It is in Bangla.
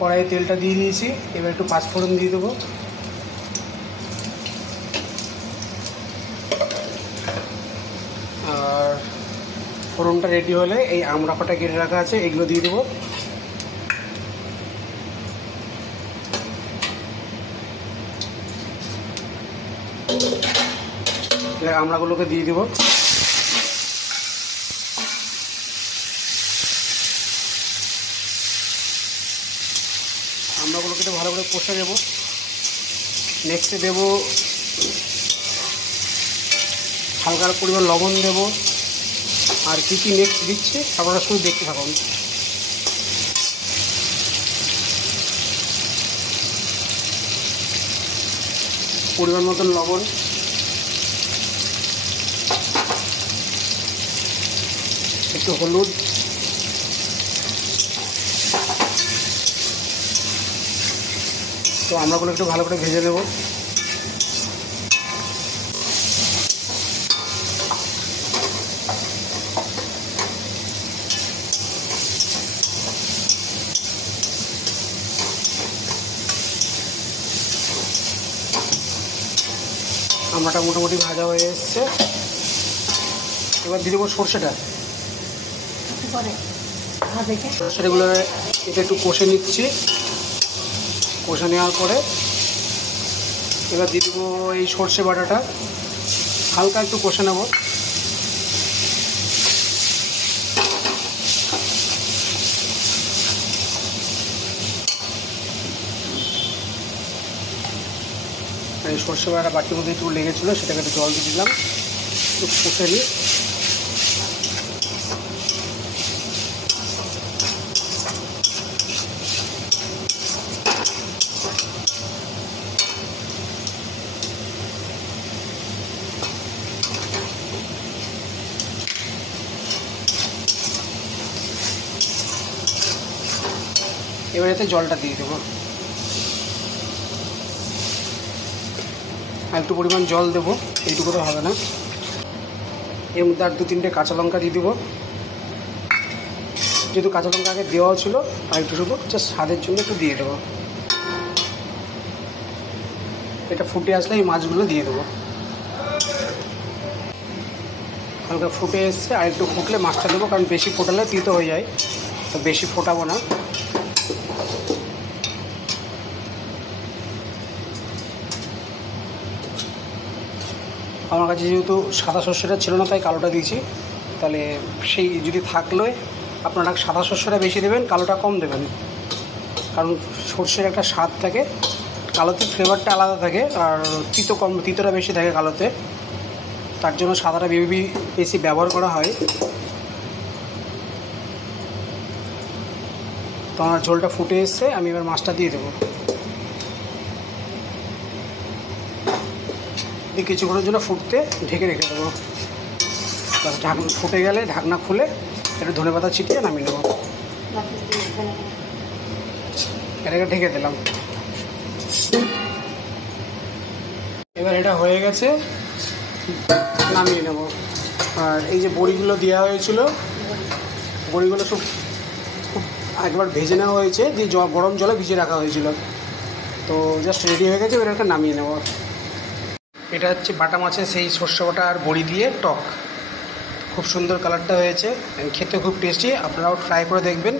কড়াইয়ে তেলটা দিয়ে দিয়েছি, এবার একটু পাঁচফোড়ন দিয়ে দেবো। আর ফোড়নটা রেডি হলে এই আমড়াটা কেটে রাখা আছে এগুলো দিয়ে দেবো। এবার আমড়াগুলোকে দিয়ে দেবো। আমড়াগুলোকে তো ভালো করে কষে দেবো। নেক্সটে দেবো হালকা পরিমাণ লবণ দেবো। আর কী কী নেক্সট দিচ্ছি আপনারা শুধু দেখতে থাকুন। পরিমাণ মতন লবণ, একটু হলুদ, তো আমড়াগুলো একটু ভালো করে ভেজে দেবো। আমড়াটা মোটামুটি ভাজা হয়ে এসছে, এবার দিয়ে দেবো সর্ষেটা। সর্ষেটাগুলো এটা একটু কষে নিচ্ছি। কষে নেওয়ার পরে এবার দিয়ে দেবো এই সর্ষে বাটাটা, হালকা একটু কষে নেব। এই সর্ষে বাটা বাটির মধ্যে একটু লেগেছিলো, সেটাকে একটু জল দিয়ে দিলাম, একটু কষে নিই। এবার এতে জলটা দিয়ে দেবো, আর একটু পরিমাণ জল দেবো, এইটুকু তো হবে না। এর মধ্যে আর 2-3টে কাঁচা লঙ্কা দিয়ে দেবো, যেহেতু কাঁচা লঙ্কা আগে দেওয়াও ছিল, আর একটু শুধু জাস্ট স্বাদের জন্য একটু দিয়ে দেবো। এটা ফুটে আসলে এই মাছগুলো দিয়ে দেবো। হালকা ফুটে এসছে, আর একটু ফুটলে মাছটা দেবো, কারণ বেশি ফোটালে তিতো হয়ে যায়, তো বেশি ফোটাবো না। আমার কাছে যেহেতু সাদা সর্ষেটা ছিল না, তাই কালোটা দিয়েছি। তাহলে সেই যদি থাকলে আপনারা সাদা সর্ষেটা বেশি দেবেন, কালোটা কম দেবেন, কারণ সর্ষের একটা স্বাদ থাকে, কালোতে ফ্লেভারটা আলাদা থাকে, আর তিতোটা বেশি থাকে কালোতে, তার জন্য সাদাটা বেশি ব্যবহার করা হয়। তো আমার ঝোলটা ফুটে এসছে, আমি এবার মাছটা দিয়ে দেবো। কিছুক্ষণের জন্য ফুটতে ঢেকে রেখে দেবো। ঢাকনা ফুটে গেলে ঢাকনা খুলে একটু ধনেপাতা ছিটিয়ে নামিয়ে নেবো। এটাকে ঢেকে দিলাম। এবার এটা হয়ে গেছে, নামিয়ে নেব। আর এই যে বড়িগুলো দেওয়া হয়েছিল, বড়িগুলো সব খুব একবার ভেজে নেওয়া হয়েছে, দিয়ে গরম জলে ভিজিয়ে রাখা হয়েছিল, তো জাস্ট রেডি হয়ে গেছে। এবার একটা নামিয়ে নেব। এটা হচ্ছে বাটা মাছের সেই সর্ষে বাটা আর বড়ি দিয়ে টক, খুব সুন্দর কালারটা হয়েছে, খেতে খুব টেস্টি। আপনারাও ট্রাই করে দেখবেন।